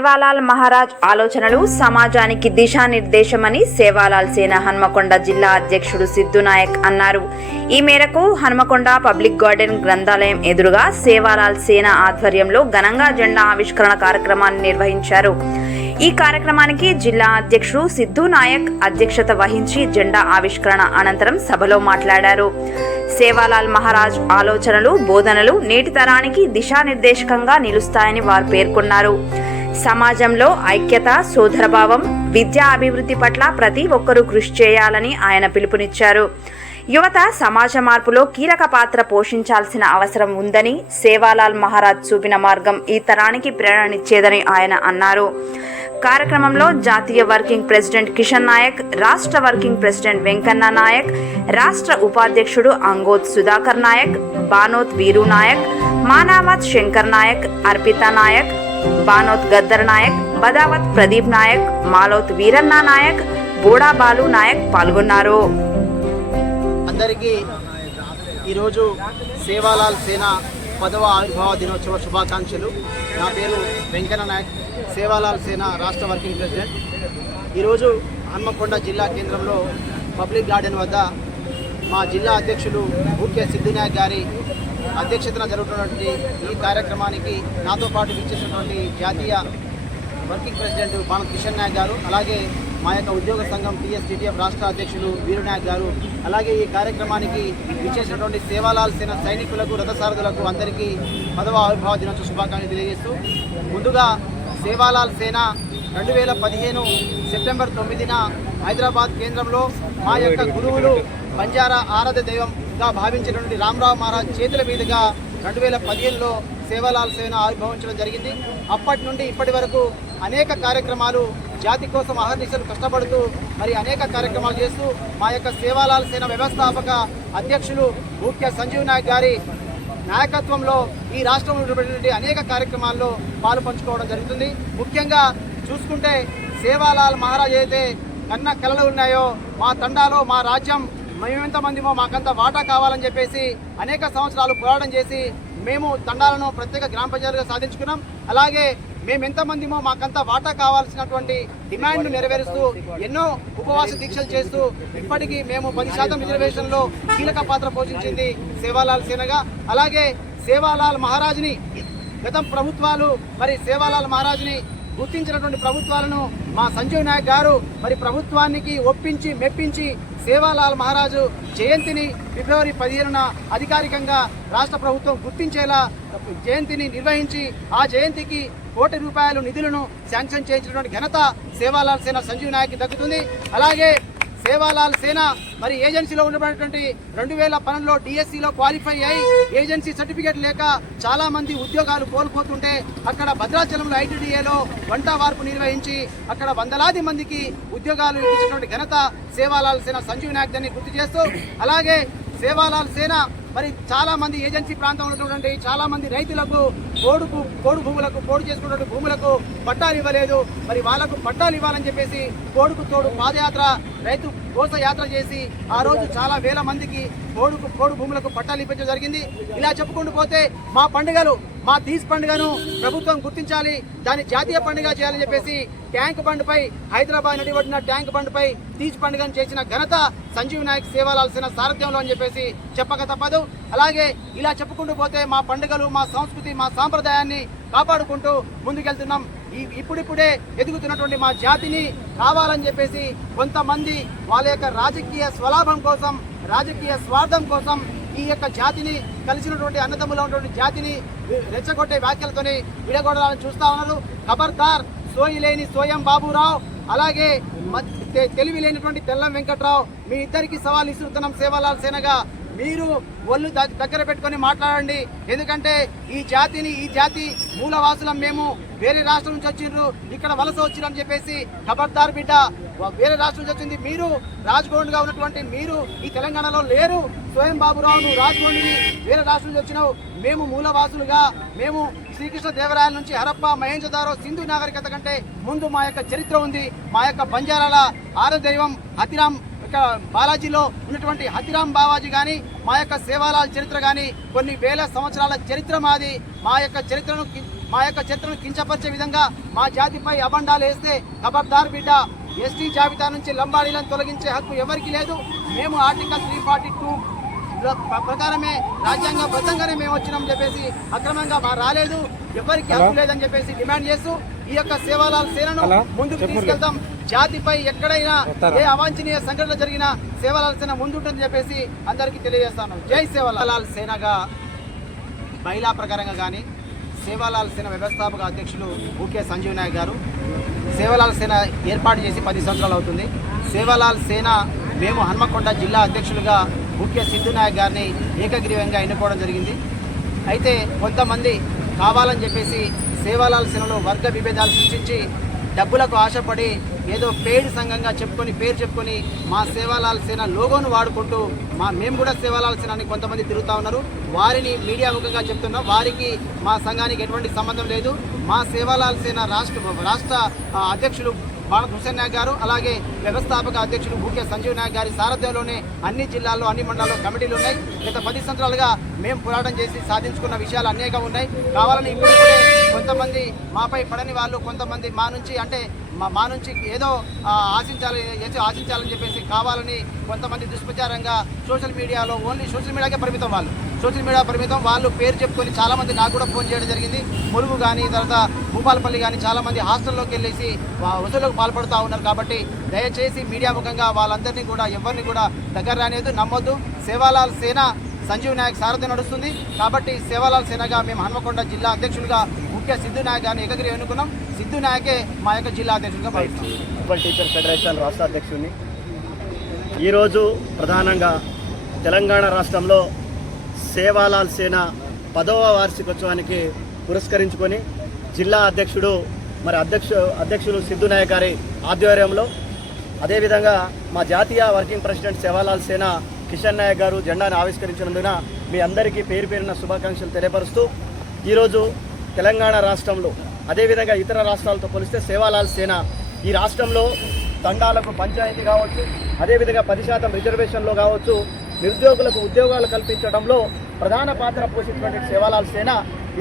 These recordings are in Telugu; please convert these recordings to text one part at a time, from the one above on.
సేవాలాల్ మహారాజ్ ఆలోచనలు సమాజానికి దిశానిర్దేశమని సేవాలాల్ సేన హన్మకొండ జిల్లా అధ్యక్షుడు సిద్ధు నాయక్ అన్నారు. ఈ మేరకు హన్మకొండ పబ్లిక్ గార్డెన్ గ్రంథాలయం ఎదురుగా సేవాలాల్ సేన ఆధ్వర్యంలో ఘనంగా జెండా ఆవిష్కరణ కార్యక్రమాన్ని నిర్వహించారు. ఈ కార్యక్రమానికి జిల్లా అధ్యక్షుడు సిద్ధు నాయక్ అధ్యక్షత వహించి జెండా ఆవిష్కరణ అనంతరం సభలో మాట్లాడారు. సేవాలాల్ మహారాజ్ ఆలోచనలు, బోధనలు నేటి తరానికి దిశానిర్దేశకంగా నిలుస్తాయని వారు పేర్కొన్నారు. సమాజంలో ఐక్యత, సోదరభావం, విద్యా అభివృద్ధి పట్ల ప్రతి ఒక్కరూ కృషి చేయాలని ఆయన పిలుపునిచ్చారు. యువత సమాజ మార్పులో కీలక పాత్ర పోషించాల్సిన అవసరం ఉందని, సేవాలాల్ మహారాజ్ చూపిన మార్గం ఈ తరానికి ప్రేరణనిచ్చేదని ఆయన అన్నారు. కార్యక్రమంలో జాతీయ వర్కింగ్ ప్రెసిడెంట్ కిషన్ నాయక్, రాష్ట్ర వర్కింగ్ ప్రెసిడెంట్ వెంకన్న నాయక్, రాష్ట్ర ఉపాధ్యక్షుడు అంగోత్ సుధాకర్ నాయక్, బానోత్ వీరు నాయక్, మానావత్ శంకర్ నాయక్, అర్పిత నాయక్, బానోత్ గద్దర్ నాయక్, బదావత్ ప్రదీప్ నాయక్, మాలోత్ వీరన్న నాయక్, బోడా బాలు నాయక్ పాల్గొన్నారు. అందరికీ ఈరోజు సేవాలాల్ సేన 10వ ఆవిర్భావ దినోత్సవ శుభాకాంక్షలు. నా పేరు వెంకన్న నాయక్, సేవాలాల్ సేన రాష్ట్ర వర్కింగ్ ప్రెసిడెంట్. ఈరోజు హన్మకొండ జిల్లా కేంద్రంలో పబ్లిక్ గార్డెన్ వద్ద మా జిల్లా అధ్యక్షులు ముఖ్య సిద్ధు నాయక్ గారి అధ్యక్షతన జరుగుతున్నటువంటి ఈ కార్యక్రమానికి నాతో పాటు విచ్చేసినటువంటి జాతీయ వర్కింగ్ ప్రెసిడెంట్ బానోత్ కిషన్ నాయక్ గారు, అలాగే మా యొక్క ఉద్యోగ సంఘం టీఎస్టీటీఎఫ్ రాష్ట్ర అధ్యక్షులు వీరు నాయక్ గారు, అలాగే ఈ కార్యక్రమానికి విచ్చేసినటువంటి సేవాలాల్ సేన సైనికులకు, రథసారథులకు అందరికీ 10వ ఆవిర్భావ దినోత్సవ శుభాకాంక్షలు తెలియజేస్తూ, ముందుగా సేవాలాల్ సేన 2015 సెప్టెంబర్ 9న హైదరాబాద్ కేంద్రంలో మా యొక్క గురువులు బంజారా ఆరాధ్య దైవంగా భావించినటువంటి రామరావు మహారాజ్ చేతుల మీదుగా 2015లో సేవాలాల్ సేన ఆవిర్భవించడం జరిగింది. అప్పటి నుండి ఇప్పటి వరకు అనేక కార్యక్రమాలు, జాతి కోసం అహర్నిశలు కష్టపడుతూ మరి అనేక కార్యక్రమాలు చేస్తూ మా యొక్క సేవాలాల్ సేన వ్యవస్థాపక అధ్యక్షులు ముఖ్య సంజీవ్ నాయక్ గారి నాయకత్వంలో ఈ రాష్ట్రంలో ఉన్నటువంటి అనేక కార్యక్రమాల్లో పాలు పంచుకోవడం జరుగుతుంది. ముఖ్యంగా చూసుకుంటే సేవాలాల్ మహారాజ్ అయితే కన్న కలలు ఉన్నాయో, మా తండాలో మా రాజ్యం మేమెంతమందిమో మాకంత వాటా కావాలని చెప్పేసి అనేక సంవత్సరాలు పోరాటం చేసి మేము తండాలను ప్రత్యేక గ్రామ పంచాయతీగా సాధించుకున్నాం. అలాగే మేము ఎంతమందిమో మాకంత వాటా కావాల్సినటువంటి డిమాండ్ను నెరవేరుస్తూ ఎన్నో ఉపవాస దీక్షలు చేస్తూ ఇప్పటికీ మేము 10% రిజర్వేషన్లో కీలక పాత్ర పోషించింది సేవాలాల్ సేనగా. అలాగే సేవాలాల్ మహారాజ్ని గతం ప్రభుత్వాలు మరి సేవాలాల్ మహారాజ్ని గుర్తించినటువంటి ప్రభుత్వాలను మా సంజీవ్ నాయక్ గారు మరి ప్రభుత్వానికి ఒప్పించి మెప్పించి సేవాలాల్ మహారాజు జయంతిని ఫిబ్రవరి 15న అధికారికంగా రాష్ట్ర ప్రభుత్వం గుర్తించేలా జయంతిని నిర్వహించి ఆ జయంతికి ₹1 కోటి నిధులను శాంక్షన్ చేయించినటువంటి ఘనత సేవాలాల్ సేన సంజీవ్ నాయక్కి దక్కుతుంది. అలాగే సేవాలాల్ సేన మరి ఏజెన్సీలో ఉన్నటువంటి 2012లో డిఎస్సిలో క్వాలిఫై అయి ఏజెన్సీ సర్టిఫికేట్ లేక చాలా మంది ఉద్యోగాలు కోల్పోతుంటే అక్కడ భద్రాచలంలో ఐటీడీఏలో వంట వార్పు నిర్వహించి అక్కడ వందలాది మందికి ఉద్యోగాలు ఇచ్చినటువంటి ఘనత సేవాలాల్ సేన సంజీవ్ నాయక్ దాన్ని గుర్తు చేస్తూ, అలాగే సేవాలాల్ సేన మరి చాలా మంది ఏజెన్సీ ప్రాంతంలో ఉన్నటువంటి చాలా మంది రైతులకు పోడు భూములకు, పోడు చేసుకున్నటువంటి భూములకు పట్టాలు ఇవ్వలేదు. మరి వాళ్ళకు పట్టాలు ఇవ్వాలని చెప్పేసి పోడుకు తోడు పాదయాత్ర, రైతు కోస యాత్ర చేసి ఆ రోజు చాలా వేల మందికి పోడు భూములకు పట్టాలు ఇప్పించడం జరిగింది. ఇలా చెప్పుకుంటూ పోతే మా పండుగలు, మా తీజ్ పండుగను ప్రభుత్వం గుర్తించాలి, దాన్ని జాతీయ పండుగ చేయాలని చెప్పేసి ట్యాంక్ బండ్పై హైదరాబాద్ నడిబడిన ట్యాంక్ బండ్పై తీజ్ పండుగను చేసిన ఘనత సంజీవ్ నాయక్ సేవాలాల్ సేన సారథ్యంలో అని చెప్పేసి చెప్పక తప్పదు. అలాగే ఇలా చెప్పుకుంటూ పోతే మా పండుగలు, మా సంస్కృతి, మా సాంప్రదాయాన్ని కాపాడుకుంటూ ముందుకెళ్తున్నాం. ఇప్పుడిప్పుడే ఎదుగుతున్నటువంటి మా జాతిని కావాలని చెప్పేసి కొంతమంది వాళ్ళ యొక్క రాజకీయ స్వలాభం కోసం, రాజకీయ స్వార్థం కోసం ఈ యొక్క జాతిని, కలిసినటువంటి అన్నదమ్ములో ఉన్నటువంటి జాతిని రెచ్చగొట్టే వ్యాఖ్యలతోనే విడగొడాలని చూస్తా ఉన్నారు. ఖబర్దార్, సోయి లేని సోయం బాబురావు, అలాగే తెలివి లేనటువంటి తెల్లం వెంకట్రావు, మీ ఇద్దరికి సవాల్ ఇస్తున్నాం సేవాలాల్ సేనగా. మీరు ఒళ్ళు దగ్గర పెట్టుకొని మాట్లాడండి. ఎందుకంటే ఈ జాతి మూలవాసులం మేము, వేరే రాష్ట్రం నుంచి వచ్చిండ్రు, ఇక్కడ వలస వచ్చిరని చెప్పేసి ఖబర్దార్ బిడ్డ, వేరే రాష్ట్రం నుంచి వచ్చింది మీరు, రాజ్గోండ్గా ఉన్నటువంటి మీరు ఈ తెలంగాణలో లేరు. స్వయం బాబురావు, నువ్వు రాజ్గోండ్ని వేరే రాష్ట్రం నుంచి వచ్చినావు. మేము మూలవాసులుగా, మేము శ్రీకృష్ణ దేవరాయల నుంచి హరప్ప, మహేంజదారో, సింధు నాగరికత కంటే ముందు మా యొక్క చరిత్ర ఉంది. మా యొక్క బంజారాల ఆరాధ్య దైవం హతిరామ్ ఇక్కడ బాలాజీలో ఉన్నటువంటి హతిరామ్ బావాజీ కానీ మా యొక్క సేవాలాల్ చరిత్ర కానీ కొన్ని వేల సంవత్సరాల చరిత్ర మాది. మా యొక్క చరిత్రను కించపరిచే విధంగా మా జాతిపై అబండాలు వేస్తే ఖబర్దార్ బిడ్డ. ఎస్టీ జాబితా నుంచి లంబాడీలను తొలగించే హక్కు ఎవరికి లేదు. మేము ఆర్టికల్ 342 ప్రకారమే రాజ్యాంగబద్ధంగానే మేము వచ్చినాం చెప్పేసి అక్రమంగా రాలేదు, ఎవరికి హక్కు లేదని చెప్పేసి డిమాండ్ చేస్తూ ఈ యొక్క సేవాలాల్ సేనను ముందుకు తీసుకెళ్తాం. జాతిపై ఎక్కడైనా ఏ అవాంఛనీయ సంఘటనలు జరిగినా సేవాలాల్ సేన ముందుంటుందని చెప్పేసి అందరికీ తెలియజేస్తాను. జై సేవాలాల్ సేనగా మహిళా ప్రకారంగా కానీ సేవాలాల్ సేన వ్యవస్థాపక అధ్యక్షులు ఊకే సంజీవ్ నాయక్ గారు సేవాలాల్ సేన ఏర్పాటు చేసి 10 సంవత్సరాలు అవుతుంది. సేవాలాల్ సేన మేము హన్మకొండ జిల్లా అధ్యక్షులుగా ఊకే సిద్ధు నాయక్ గారిని ఏకగ్రీవంగా ఎన్నుకోవడం జరిగింది. అయితే కొంతమంది కావాలని చెప్పేసి సేవాలాల్ సేనలో వర్గ విభేదాలు సృష్టించి డబ్బులకు ఆశపడి ఏదో పెయిడ్ సంఘంగా పేరు చెప్పుకొని మా సేవాలాల్ సేన లోగోను వాడుకుంటూ మేము కూడా సేవాలాల్ సేన అని కొంతమంది తిరుగుతూ ఉన్నారు. వారిని మీడియా ముఖంగా చెప్తున్నాం, వారికి మా సంఘానికి ఎటువంటి సంబంధం లేదు. మా సేవాలాల్ సేన రాష్ట్ర అధ్యక్షులు భారత్ హుసేన్ నాయక్ గారు, అలాగే వ్యవస్థాపక అధ్యక్షులు ఊకే సంజీవ్ నాయక్ గారి సారథ్యంలోనే అన్ని జిల్లాల్లో అన్ని మండలాల్లో కమిటీలు ఉన్నాయి. గత 10 సంవత్సరాలుగా మేము పోరాటం చేసి సాధించుకున్న విషయాలు అనేకం ఉన్నాయి. కావాలని ఇప్పుడు కొంతమంది మాపై పడని వాళ్ళు కొంతమంది మా నుంచి ఏదో ఆశించాలని చెప్పేసి కావాలని కొంతమంది దుష్ప్రచారంగా సోషల్ మీడియాలో ఓన్లీ సోషల్ మీడియాకే పరిమితం వాళ్ళు పేరు చెప్పుకొని చాలామంది నాకు కూడా ఫోన్ చేయడం జరిగింది. ములుగు కానీ తర్వాత భూపాలపల్లి కానీ చాలామంది హాస్టల్లోకి వెళ్ళేసి వసూళ్లకు పాల్పడుతూ ఉన్నారు. కాబట్టి దయచేసి మీడియా ముఖంగా వాళ్ళందరినీ కూడా ఎవరిని కూడా దగ్గర రానేది నమ్మొద్దు. సేవాలాల్ సేన సంజీవ్ నాయక్ సారథ్యం నడుస్తుంది కాబట్టి సేవాలాల్ సేనగా మేము హన్మకొండ జిల్లా అధ్యక్షులుగా ముఖ్య సిద్ధు నాయక్ గారిని ఏకగ్రీవం ఎన్నుకున్నాం. సిద్ధు నాయకే మా యొక్క జిల్లా అధ్యక్షులుగా భావిస్తున్నాం. మున్సిపల్ టీచర్ ఫెడరేషన్ రాష్ట్ర అధ్యక్షుడిని. ఈరోజు ప్రధానంగా తెలంగాణ రాష్ట్రంలో సేవాలాల్ సేన 10వ వార్షికోత్సవానికి పురస్కరించుకొని జిల్లా అధ్యక్షుడు అధ్యక్షులు సిద్ధు నాయక్ గారి ఆధ్వర్యంలో, అదేవిధంగా మా జాతీయ వర్కింగ్ ప్రెసిడెంట్ సేవాలాల్ సేన కిషన్ నాయక్ గారు జెండాను ఆవిష్కరించినందున మీ అందరికీ పేరున శుభాకాంక్షలు తెలియపరుస్తూ, ఈరోజు తెలంగాణ రాష్ట్రంలో అదేవిధంగా ఇతర రాష్ట్రాలతో పోలిస్తే సేవాలాల్ సేన ఈ రాష్ట్రంలో తండాలకు పంచాయతీ కావచ్చు, అదేవిధంగా 10% రిజర్వేషన్లో కావచ్చు, నిరుద్యోగులకు ఉద్యోగాలు కల్పించడంలో ప్రధాన పాత్ర పోషించినటువంటి సేవాలాల్ సేన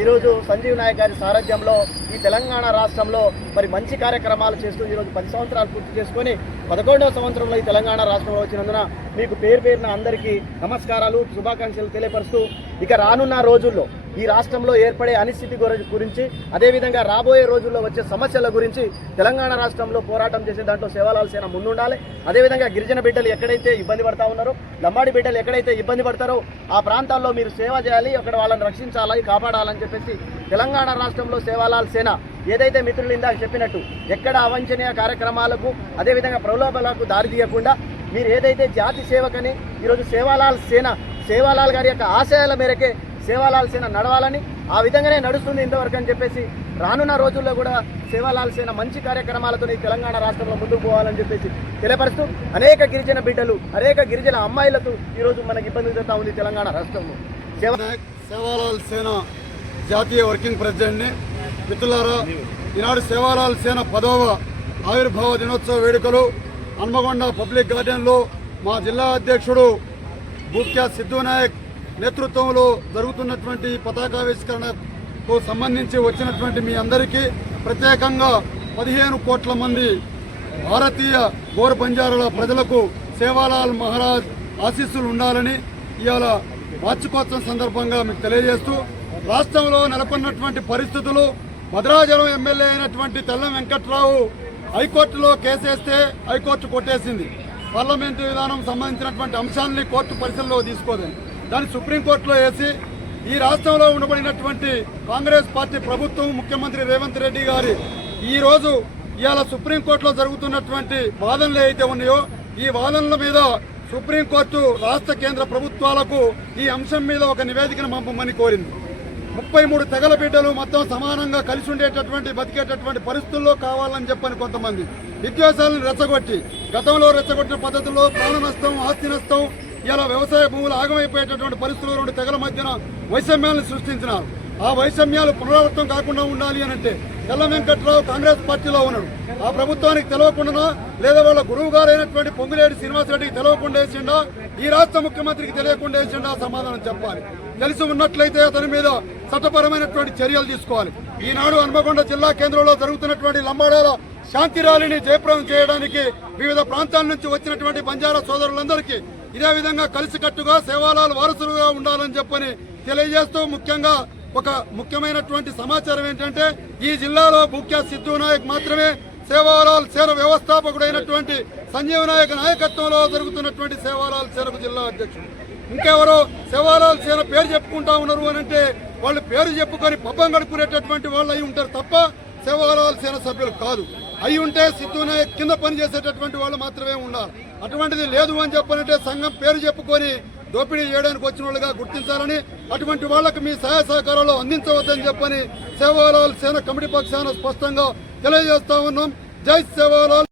ఈరోజు సంజీవ్ నాయక్ గారి సారథ్యంలో ఈ తెలంగాణ రాష్ట్రంలో మరి మంచి కార్యక్రమాలు చేస్తూ ఈరోజు 10 సంవత్సరాలు పూర్తి చేసుకొని 11వ సంవత్సరంలో ఈ తెలంగాణ రాష్ట్రంలో వచ్చినందున మీకు పేరున అందరికీ నమస్కారాలు, శుభాకాంక్షలు తెలియపరుస్తూ, ఇక రానున్న రోజుల్లో ఈ రాష్ట్రంలో ఏర్పడే అనిశ్చితి గురించి అదేవిధంగా రాబోయే రోజుల్లో వచ్చే సమస్యల గురించి తెలంగాణ రాష్ట్రంలో పోరాటం చేసే దాంట్లో సేవాలాల్ సేన ముందుండాలి. అదేవిధంగా గిరిజన బిడ్డలు ఎక్కడైతే ఇబ్బంది పడతా ఉన్నారో, లంబాడి బిడ్డలు ఎక్కడైతే ఇబ్బంది పడతారో ఆ ప్రాంతాల్లో మీరు సేవ చేయాలి, అక్కడ వాళ్ళని రక్షించాలి, కాపాడాలని చెప్పేసి తెలంగాణ రాష్ట్రంలో సేవాలాల్ సేన ఏదైతే మిత్రులు ఇందాక చెప్పినట్టు ఎక్కడ అవాంఛనీయ కార్యక్రమాలకు అదేవిధంగా ప్రలోభాలకు దారి తీయకుండా మీరు ఏదైతే జాతి సేవకని ఈరోజు సేవాలాల్ గారి యొక్క ఆశయాల మేరకే సేవాలాల్ సేన నడవాలని, ఆ విధంగానే నడుస్తుంది ఇంతవరకు అని చెప్పేసి రానున్న రోజుల్లో కూడా సేవాలాల్ సేన మంచి కార్యక్రమాలతో ఈ తెలంగాణ రాష్ట్రంలో ముందుకు పోవాలని చెప్పేసి తెలియపరుస్తూ, అనేక గిరిజన బిడ్డలు అనేక గిరిజన అమ్మాయిలతో ఈరోజు మనకి ఇబ్బంది జరుగుతూ ఉంది తెలంగాణ రాష్ట్రంలో. సేవాలాల్ సేన జాతీయ వర్కింగ్ ప్రెసిడెంట్ని. మిత్రులారా, ఈనాడు సేవాలాల్ సేన 10వ ఆవిర్భావ దినోత్సవ వేడుకలు హన్మకొండ పబ్లిక్ గార్డెన్లో మా జిల్లా అధ్యక్షుడు ముఖ్య సిద్ధు నాయక్ నేతృత్వంలో జరుగుతున్నటువంటి పతాకావిష్కరణకు సంబంధించి వచ్చినటువంటి మీ అందరికీ ప్రత్యేకంగా 15 కోట్ల మంది భారతీయ గోర బంజారాల ప్రజలకు సేవాలాల్ మహారాజ్ ఆశీస్సులు ఉండాలని ఇవాళ వార్షికోత్సవం సందర్భంగా మీకు తెలియజేస్తూ, రాష్ట్రంలో నెలకొన్నటువంటి పరిస్థితులు, భద్రాచలం ఎమ్మెల్యే అయినటువంటి తెల్లం వెంకట్రావు హైకోర్టులో కేసేస్తే హైకోర్టు కొట్టేసింది. పార్లమెంటు విధానం సంబంధించినటువంటి అంశాలని కోర్టు పరిశీలనలో తీసుకోదని దాన్ని సుప్రీంకోర్టులో వేసి ఈ రాష్ట్రంలో ఉండబడినటువంటి కాంగ్రెస్ పార్టీ ప్రభుత్వం ముఖ్యమంత్రి రేవంత్ రెడ్డి గారి ఈరోజు ఇవాళ సుప్రీంకోర్టులో జరుగుతున్నటువంటి వాదనలు ఏవైతే ఉన్నాయో ఈ వాదనల మీద సుప్రీంకోర్టు రాష్ట్ర కేంద్ర ప్రభుత్వాలకు ఈ అంశం మీద ఒక నివేదికను పంపమని కోరింది. 33 తెగల బిడ్డలు మొత్తం సమానంగా కలిసి ఉండేటటువంటి బతికేటటువంటి పరిస్థితుల్లో కావాలని చెప్పని కొంతమంది విద్వేషాలను రెచ్చగొట్టి గతంలో రెచ్చగొట్టిన పద్ధతుల్లో ప్రాణ నష్టం, ఆస్తి నష్టం, ఇలా వ్యవసాయ భూములు ఆగమైపోయేటటువంటి పరిస్థితుల్లో 2 తెగల మధ్యన వైషమ్యాలను సృష్టించినారు. ఆ వైషమ్యాలు పునరావృతం కాకుండా ఉండాలి అని అంటే తెల్ల వెంకట్రావు కాంగ్రెస్ పార్టీలో ఉన్నాడు. ఆ ప్రభుత్వానికి తెలియకుండా లేదా వాళ్ళ గురువు గారు అయినటువంటి పొంగులేటి శ్రీనివాసరెడ్డికి తెలియకుండా వేసిండా, ఈ రాష్ట్ర ముఖ్యమంత్రికి తెలియకుండా వేసిండా సమాధానం చెప్పాలి. తెలిసి ఉన్నట్లయితే అతని మీద చట్టపరమైనటువంటి చర్యలు తీసుకోవాలి. ఈనాడు హన్మకొండ జిల్లా కేంద్రంలో జరుగుతున్నటువంటి లంబాడాల శాంతి ర్యాలీని జయప్రదం చేయడానికి వివిధ ప్రాంతాల నుంచి వచ్చినటువంటి బంజారా సోదరులందరికీ ఇదే విధంగా కలిసికట్టుగా సేవాలాల్ వారసులుగా ఉండాలని చెప్పని తెలియజేస్తూ ముఖ్యంగా ఒక ముఖ్యమైనటువంటి సమాచారం ఏంటంటే ఈ జిల్లాలో ముఖ్య సిద్ధు నాయక్ మాత్రమే సేవాలాల్ సేన వ్యవస్థాపకుడైనటువంటి సంజీవ్ నాయక్ నాయకత్వంలో జరుగుతున్నటువంటి సేవాలాల్ సేనకు జిల్లా అధ్యక్షుడు. ఇంకెవరో సేవాలాల్ సేన పేరు చెప్పుకుంటా ఉన్నారు అని అంటే వాళ్ళు పేరు చెప్పుకొని పబ్బం గడుపుకునేటటువంటి వాళ్ళు అయి ఉంటారు తప్ప సేవాలాల్ సేన సభ్యులు కాదు. అయి ఉంటే సిద్ధు నాయక్ కింద పనిచేసేటటువంటి వాళ్ళు మాత్రమే ఉండాలి. అటువంటిది లేదు అని చెప్పనంటే సంఘం పేరు చెప్పుకొని దోపిడీ చేయడానికి వచ్చిన వాళ్ళుగా గుర్తించాలని, అటువంటి వాళ్లకు మీ సహాయ సహకారాలు అందించవద్దని చెప్పని సేవాలాల్ సేన కమిటీ పక్షాన స్పష్టంగా తెలియజేస్తా ఉన్నాం. జై సేవాలాల్.